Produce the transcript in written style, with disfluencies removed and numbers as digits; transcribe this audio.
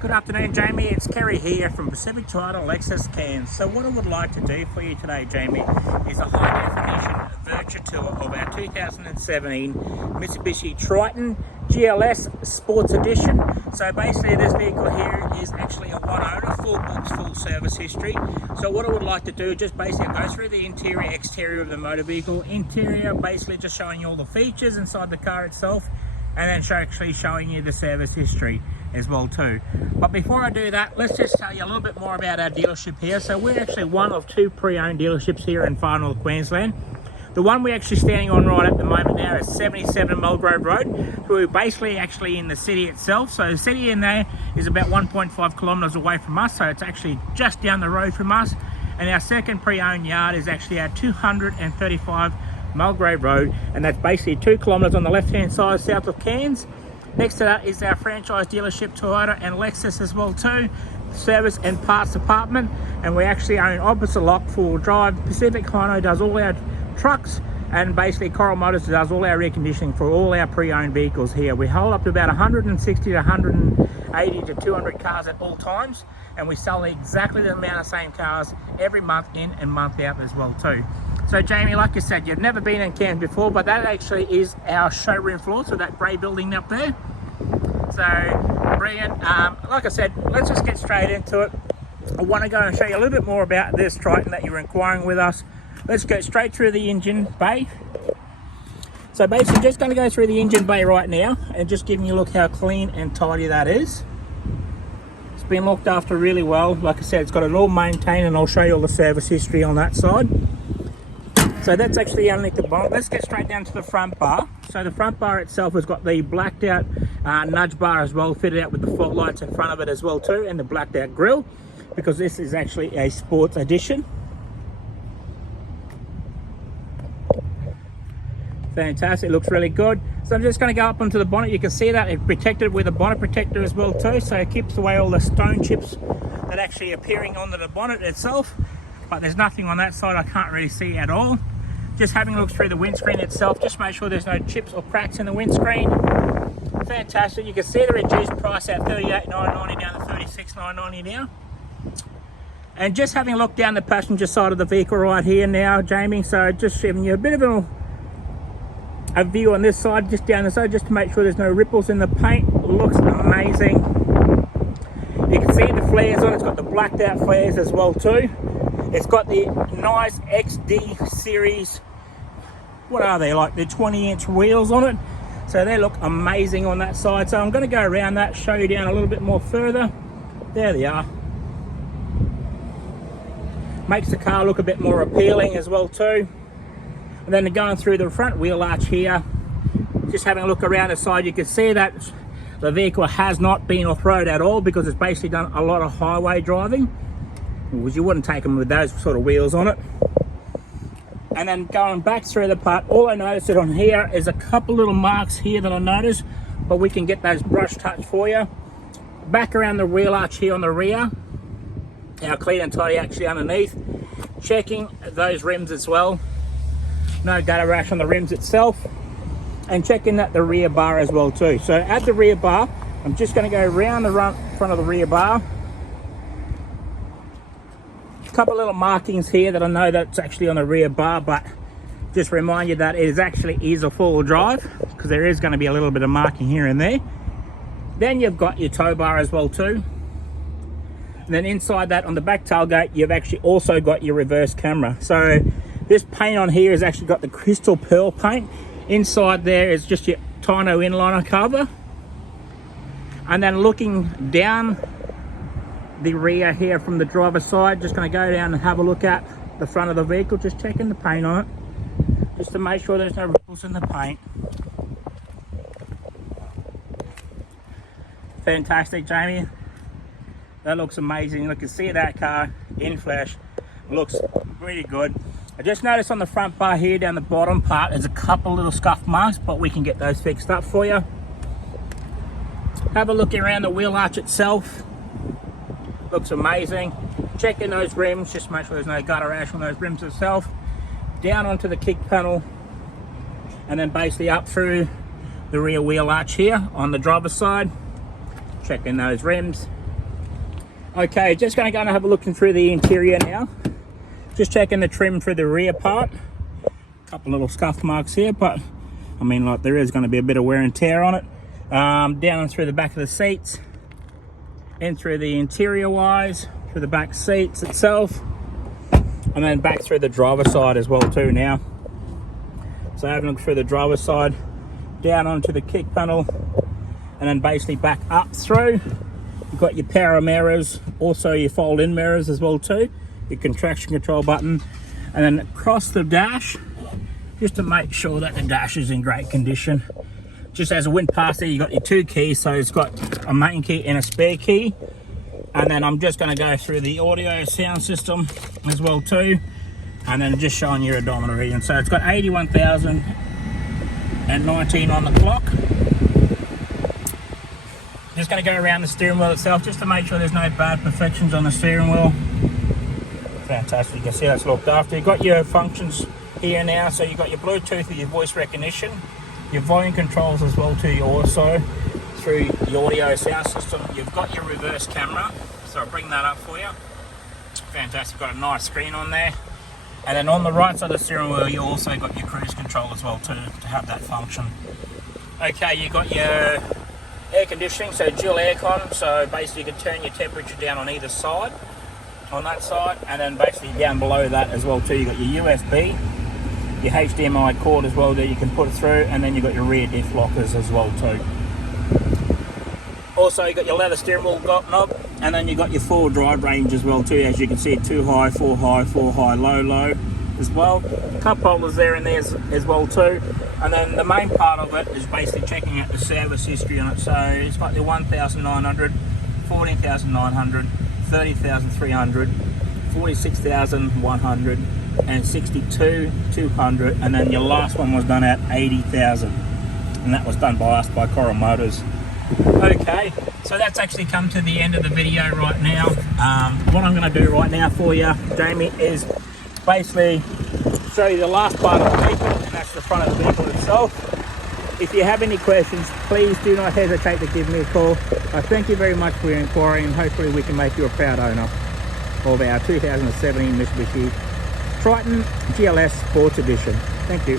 Good afternoon, Jamie. It's Kerry here from Pacific Triton, Lexus, Cairns. So what I would like to do for you today, Jamie, is a high-definition virtual tour of our 2017 Mitsubishi Triton GLS Sports Edition. So basically this vehicle here is actually a one-owner, full books, full service history. So what I would like to do is just basically go through the interior, exterior of the motor vehicle. Interior, basically just showing you all the features inside the car itself, and then actually showing you the service history as well too. But before I do that, let's just tell you a little bit more about our dealership here. So we're actually one of two pre-owned dealerships here in far north Queensland. The one we're actually standing on right at the moment now is 77 Mulgrove Road. We're basically actually in the city itself. So the city in there is about 1.5 kilometres away from us, so it's actually just down the road from us. And our second pre-owned yard is actually at 235 Mulgrave Road, and that's basically 2 kilometres on the left hand side south of Cairns. Next to that is our franchise dealership Toyota and Lexus as well too, service and parts department. And we actually own opposite lock four-wheel drive. Pacific Hino does all our trucks, and basically Coral Motors does all our air conditioning for all our pre-owned vehicles here. We hold up to about 160 to 180 to 200 cars at all times, and we sell exactly the amount of same cars every month in and month out as well too. So Jamie, like you said, you've never been in Cairns before, but that actually is our showroom floor, so that grey building up there. So brilliant. Like I said, let's just get straight into it. I want to go and show you a little bit more about this Triton that you're inquiring with us. Let's go straight through the engine bay. So basically just going to go through the engine bay right now and just giving you a look how clean and tidy that is. It's been looked after really well. Like I said, it's got it all maintained, and I'll show you all the service history on that side. So that's actually underneath the bonnet. Let's get straight down to the front bar. So the front bar itself has got the blacked out nudge bar as well, fitted out with the fog lights in front of it as well too, and the blacked out grille, because this is actually a sports edition. Fantastic, it looks really good. So I'm just going to go up onto the bonnet. You can see that it's protected with a bonnet protector as well too, so it keeps away all the stone chips that actually appearing onto the bonnet itself. But there's nothing on that side I can't really see at all. Just having a look through the windscreen itself, just make sure there's no chips or cracks in the windscreen. Fantastic. You can see the reduced price at $38,990 down to $36,990 now. And just having a look down the passenger side of the vehicle right here now, Jamie. So just giving you a bit of a view on this side, just down the side, just to make sure there's no ripples in the paint. It looks amazing. You can see the flares on it. It's got the blacked out flares as well too. It's got the nice XD series, what are they, like the 20-inch wheels on it, so they look amazing on that side. So I'm going to go around that, show you down a little bit more further. There they are. Makes the car look a bit more appealing as well too. And then going through the front wheel arch here, just having a look around the side, you can see that the vehicle has not been off-road at all, because it's basically done a lot of highway driving. You wouldn't take them with those sort of wheels on it. And then going back through the part, all I noticed on here is a couple little marks here that I noticed, but we can get those brush touch for you. Back around the wheel arch here on the rear, how clean and tidy actually underneath. Checking those rims as well, no gutter rash on the rims itself, and checking that the rear bar as well too. So at the rear bar, I'm just going to go around the front of the rear bar. Couple little markings here that I know that's actually on the rear bar, but just remind you that it is actually a four-wheel drive, because there is going to be a little bit of marking here and there. Then you've got your tow bar as well too, and then inside that on the back tailgate you've actually also got your reverse camera. So this paint on here has actually got the crystal pearl paint. Inside there is just your tonneau inliner cover, and then looking down the rear here from the driver's side, just going to go down and have a look at the front of the vehicle, just checking the paint on it, just to make sure there's no ripples in the paint. Fantastic, Jamie. That looks amazing. You can see that car in flesh. Looks really good. I just noticed on the front bar here down the bottom part there's a couple little scuff marks, but we can get those fixed up for you. Have a look around the wheel arch itself. Looks amazing. Checking those rims, just make sure there's no gutter rash on those rims itself. Down onto the kick panel, and then basically up through the rear wheel arch here on the driver's side. Checking those rims. Okay, just going to go and have a look through the interior now. Just checking the trim through the rear part. A couple little scuff marks here, but I mean, like, there is going to be a bit of wear and tear on it. Down and through the back of the seats, in through the interior wise, through the back seats itself, and then back through the driver's side as well too now. So having a look through the driver's side, down onto the kick panel, and then basically back up through. You've got your power mirrors, also your fold-in mirrors as well too, your traction control button, and then across the dash, just to make sure that the dash is in great condition. Just as I went past there, you got your 2 keys, so it's got a main key and a spare key. And then I'm just going to go through the audio sound system as well too, and then just showing your odometer reading. So it's got 81,019 on the clock. Just going to go around the steering wheel itself just to make sure there's no bad perfections on the steering wheel. Fantastic, you can see that's looked after. You've got your functions here now, so you've got your Bluetooth with your voice recognition, your volume controls as well too, also through the audio sound system. You've got your reverse camera, so I'll bring that up for you. Fantastic, got a nice screen on there. And then on the right side of the steering wheel, you also got your cruise control as well too, to have that function. Okay, you got your air conditioning, so dual aircon, so basically you can turn your temperature down on either side, on that side, and then basically down below that as well too, you got your USB, your HDMI cord as well that you can put through, and then you've got your rear diff lockers as well too. Also you got your leather steering wheel knob, and then you got your 4 drive range as well too, as you can see, 2 high, 4 high, 4 high, low, low as well. Cup holders there and there as well too. And then the main part of it is basically checking out the service history on it. So it's got the 1,900, 14,900, 30,300, 46,100, and 62,200. And then your last one was done at 80,000, and that was done by us, by Coral Motors. Okay, so that's actually come to the end of the video right now. What I'm going to do right now for you, Jamie, is basically show you the last part of the vehicle, and that's the front of the vehicle itself. If you have any questions, please do not hesitate to give me a call. I thank you very much for your inquiry, and hopefully we can make you a proud owner of our 2017 Mitsubishi Triton GLS Sports Edition. Thank you.